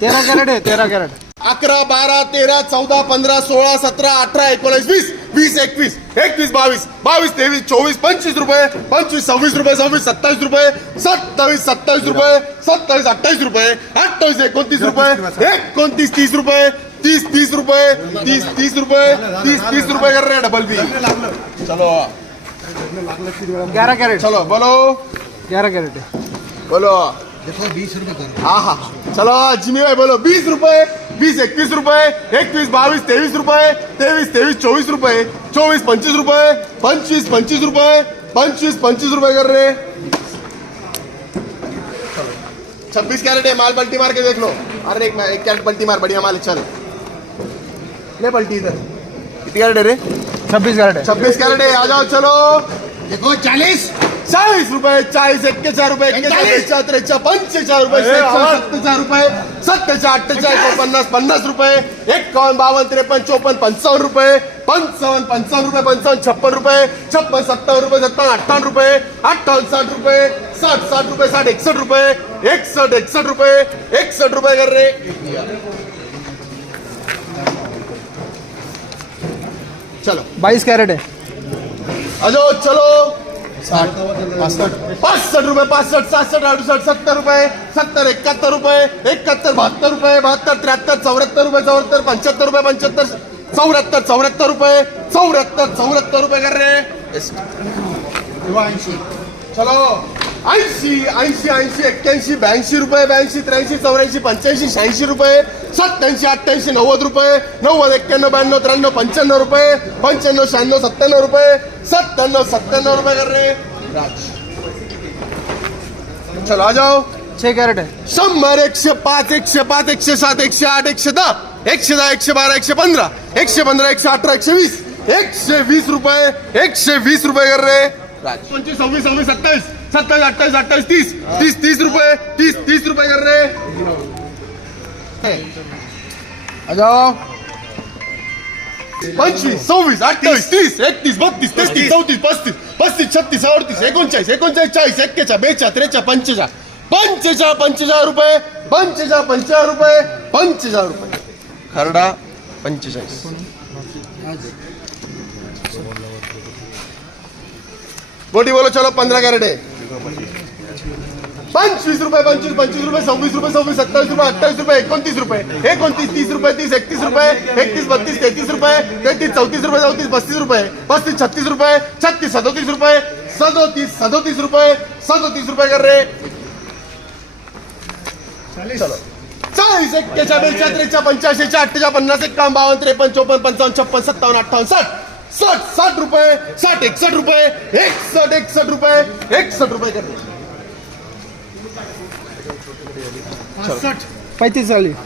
तेरा कॅरेट आहे तेरा कॅरेट. अकरा बारा तेरा चौदा पंधरा सोळा सतरा अठरा एकोणीस वीस वीस एकवीस एकवीस बावीस बावीस तेवीस चोवीस पंचवीस रुपये पंचवीस सव्वीस रुपये सव्वीस सत्तावीस रुपये सत्तावीस सत्तावीस रुपये सत्तावीस अठ्ठावीस रुपये अठ्ठावीस एकोणतीस रुपये एकोणतीस तीस रुपये तीस तीस रुपये तीस तीस रुपये तीस तीस रुपये कर रहे डबल बी चलो. ग्यारह कॅरेट. चलो बोलो. ग्यारह कॅरेट बोलो। हाँ। हाँ चलो जिमी भाई बोलो बीस रुपए बीस इक्कीस रुपए इक्कीस बाईस तेईस रुपए तेईस तेईस चौबीस रुपए चौबीस पच्चीस रुपए पंचवीस पच्चीस रुपए पंचवीस पच्चीस रुपए कर रहे छब्बीस कैरेट है माल पलटी मार के देख लो। अरे एक एक कैरेट पलटी मार बढ़िया माल है, चल। ले पलटी इधर। कितनी कैरेट है रे? छब्बीस कॅरेट आहे छब्बीस कैरेट है आ जाओ चलो। देखो चालीस। चाळीस रुपये चाळीस एक्केचाळ रुपये एक्केचाळ त्रेचाळ पंचेचाळ रुपये सत्तेचाळ रुपये सत्तेचाळ अठ्ठेचाळ एकोणपन्नास पन्नास रुपये एकावन्न बावन्न त्रेपन्न चोपन्न पंचावन्न रुपये पंचावन्न पंचावन्न रुपये पंचावन्न छप्पन रुपये छप्पन सत्तावन्न रुपये सत्तावन्न अठ्ठावन्न रुपये अठ्ठावन्न साठ रुपये साठ साठ रुपये साठ एकसठ रुपये एकसठ एकसठ रुपये एकसठ रुपये कर रे. चलो. बाईस कैरेट है। अजो चलो. पासष्ट. रुपये पासष्ट सहासष्ट अडुसष्ट सत्तर रुपये सत्तर एकाहत्तर रुपये एकाहत्तर बहात्तर रुपये बहात्तर त्र्याहत्तर चौऱ्याहत्तर रुपये चौऱ्याहत्तर पंच्याहत्तर रुपये पंच्याहत्तर चौऱ्याहत्तर चौऱ्याहत्तर रुपये चौऱ्याहत्तर चौऱ्याहत्तर रुपये कर रे. चलो. ऐंशी ऐंशी ऐंशी एक्क्याऐंशी ब्याऐंशी रुपये ब्याऐंशी त्र्याऐंशी चौऱ्याऐंशी पंच्याऐंशी शहाऐंशी रुपये सत्याऐंशी अठ्ठ्याऐंशी नव्वद रुपये नव्वद एक्क्याण्णव ब्याण्णव त्र्याण्णव पंच्याण्णव रुपये पंच्याण्णव शहाण्णव सत्त्याण्णव रुपये सत्त्याण्णव सत्त्याण्णव रुपये कर रे राज. चलो आ जाओ. छह कॅरेट आहे. शंभर एकशे पाच एकशे पाच एकशे सात एकशे आठ एकशे दहा एकशे दहा एकशे बारा एकशे पंधरा एकशे पंधरा एकशे अठरा एकशे वीस एकशे वीस रुपये एकशे वीस रुपये कर रे पंचवीस सव्वीस सव्वीस सत्तावीस. सत्तावीस अठ्ठावीस अठ्ठावीस तीस. तीस तीस रुपये तीस तीस रुपये कर रे. आ जाओ पंचवीस सव्वीस अठ्ठावीस तीस एकतीस बत्तीस तेहतीस चौतीस पस्तीस पस्तीस छत्तीस अडतीस एकोणचाळीस एकोणचाळीस चाळीस एक्केचाळ बेचाळ त्रेचाळ पंचेचाळ पंचेचाळ पंचेचाळ रुपये पंचेचाळ पंचेचाळ रुपये पंचेचाळ रुपये. खरडा पंचेचाळीस. बोटी बोलो चलो पंधरा कॅरेट. आहे पंचवीस रुपये पंचवीस पंचवीस रुपये सव्वीस रुपये सव्वीस सत्तावीस रुपये अठ्ठावीस रुपये एकोणतीस रुपये. एकोणतीस तीस रुपये तीस एकतीस रुपये एकतीस बत्तीस तेहतीस रुपये तेहतीस चौतीस रुपये चौतीस पस्तीस रुपये पस्तीस छत्तीस रुपये छत्तीस सदोतीस रुपये सदोतीस सदोतीस रुपये सदोतीस रुपये कर रे. चलो. चाळीस एक्केच्या बेच्या त्रेच्या पंच्याऐंशीच्या अठ्ठेच्या पन्नास एकावन्न बावन्न त्रेपन्न चोपन्न पंचावन्न छप्पन सत्तावन्न अठ्ठावन्न साठ. साठ साठ रुपये साठ एकसठ रुपये एकसठ एकसठ रुपये एकसठ रुपये कर रे पैतीस चाळीस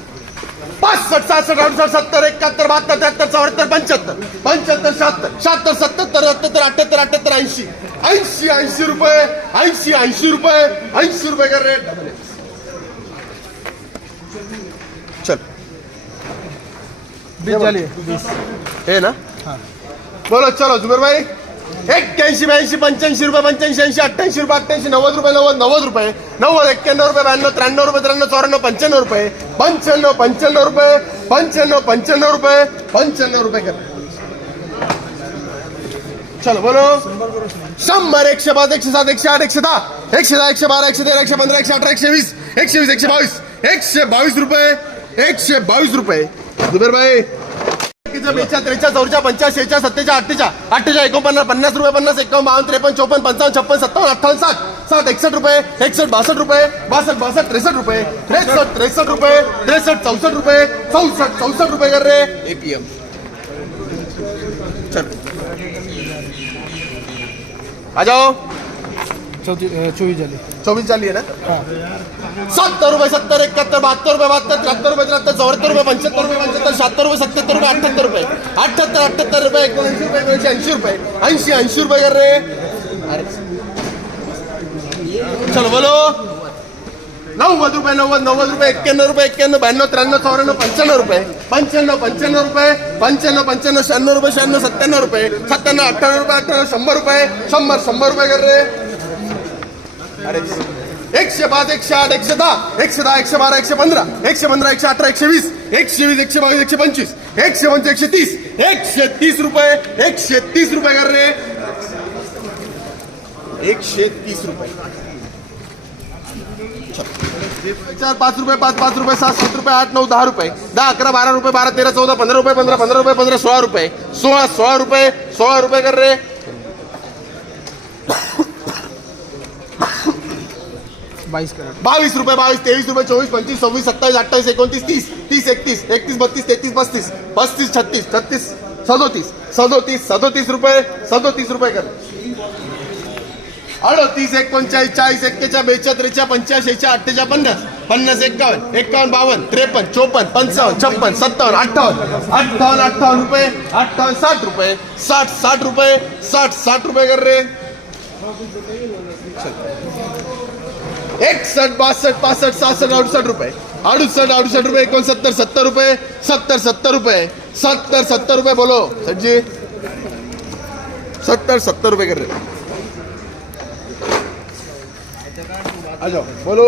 पासष्ट सहासष्ट अडुसष्ट सत्तर एकाहत्तर बहात्तर त्र्याहत्तर चौऱ्याहत्तर पंच्याहत्तर. पंच्याहत्तर शहात्तर शहात्तर सत्याहत्तर अठ्याहत्तर अठ्याहत्तर अठ्याहत्तर ऐंशी. ऐंशी ऐंशी रुपये ऐंशी ऐंशी रुपये ऐंशी रुपये का रेट चल. चाळीस हे ना? बोलो चलो जुबेर भाई एक्क्याऐंशी, ब्याऐंशी, पंच्याऐंशी रुपये, पंच्याऐंशी, ऐंशी, अठ्ठ्याऐंशी रुपये, अठ्ठ्याऐंशी, नव्वद रुपये, नव्वद नव्वद रुपये, नव्वद, एक्क्याण्णव रुपये, ब्याण्णव, त्र्याण्णव रुपये, त्र्याण्णव, चौऱ्याण्णव, पंच्याण्णव रुपये, पंच्याण्णव पंच्याण्णव रुपये, पंच्याण्णव पंच्याण्णव रुपये पंच्याण्णव रुपये कर. चलो बोलो। शंभर, एकशे पाच, एकशे सात, एकशे आठ, एकशे दहा एकशे दहा, एकशे बारा, एकशे तेरा, एकशे पंधरा, एकशे अठरा, एकशे वीस एकशे वीस, एकशे बावीस एकशे बावीस रुपये, एकशे बावीस रुपये. जुबेर भाई बेचा त्रेचा चौच्या पंच्याऐंशीच्या सत्तेच्या अठ्ठेच्या अठ्ठेच्या एकोणपन्नास पन्नास रुपये पन्नास एकावन्न बावन्न त्रेपन्न चोपन्न पंचावन्न छप्पन सत्तावन्न अठ्ठावन्न एकसष्ट रुपये एकसष्ट बासष्ट रुपये बासष्ट बासष्ट त्रेसष्ट रुपये त्रेसष्ट त्रेसष्ट रुपये त्रेसष्ट चौसष्ट रुपये चौसष्ट चौसष्ट रुपये कर रे. एपीएम आ जाओ. चौतीस झाली. चौबीस चाली है ना? सत्तर रुपये, सत्तर इकहत्तर बहत्तर रुपये, बहत्तर, त्र्याहत्तर रुपये, त्र्याहत्तर चौऱ्याहत्तर रुपये, पंच्याहत्तर रुपये, पंच्याहत्तर, सत्तर रुपये सत्याहत्तर रुपये अठहत्तर रुपये अठ्ठ्याहत्तर अठ्ठ्याहत्तर रुपये रुपये, एकोणऐंशी, ऐंशी रुपये, ऐंशी ऐंशी रुपये कर रे. अरे. चलो बोलो. नव्वद रुपये, नव्वद नव्वद रुपये एक्क्याण्णव रुपये एक्क्याण्णव ब्याण्णव, त्र्याण्णव, चौऱ्याण्णव, पंच्याण्णव रुपये, पंच्याण्णव पंच्याण्णव रुपये, पंच्याण्णव पंच्याण्णव, शहाण्णव रुपये, शहाण्णव, सत्त्याण्णव रुपये, सत्त्याण्णव अठ्ठ्याण्णव रुपये अठ्ठ्याण्णव शंभर रुपये, शंभर शंभर रुपये कर रे. अरे एकशे पाच एकशे आठ एकशे दहा एकशे दहा एकशे बारा एकशे पंधरा एकशे पंधरा एकशे अठरा एकशे वीस एकशे वीस एकशे बावीस एकशे पंचवीस एकशे पंचवीस एकशे तीस एकशे तीस रुपये एकशे तीस रुपये कर रे. एकशे तीस रुपये. चार पाच रुपये पाच पाच रुपये सात सात रुपये आठ नऊ दहा रुपये. दहा अकरा बारा रुपये बारा तेरा चौदा पंधरा रुपये पंधरा पंधरा रुपये पंधरा सोळा रुपये. सोळा सोळा रुपये सोळा रुपये कर रे. बाईस बावीस रुपये, बावीस, तेवीस रुपये, चोवीस, पंचवीस, सव्वीस, सत्तावीस, अठ्ठावीस, एकोणतीस, तीस तीस, एकतीस एकतीस, बत्तीस, तेहतीस, पस्तीस पस्तीस, छत्तीस छत्तीस, सदोतीस सदोतीस सदोतीस रुपये सदोतीस रुपये कर। अडोतीस, एकोणचाळीस, चाळीस, एक्केचाळीस, बेचाळीस, त्रेचाळीस, पंच्याऐंशी एकशे अठ्ठेचाळीस, पन्नास पन्नास, एक्कावन्न एक्कावन्न, बावन्न, त्रेपन्न, चोपन्न, पंचावन्न छप्पन सत्तावन्न, अठ्ठावन्न अठ्ठावन्न अठ्ठावन्न रुपये, अठ्ठावन्न, साठ रुपये, साठ साठ रुपये, साठ साठ रुपये कर रे। एकसष्ट बासष्ट पासष्ट सहासष्ट अडुसष्ट रुपये अडुसष्ट अडुसष्ट रुपये एकोणसत्तर सत्तर रुपये सत्तर सत्तर रुपये सत्तर सत्तर रुपये बोलो सज्जी सत्तर सत्तर रुपये कर रहे आ जाओ बोलो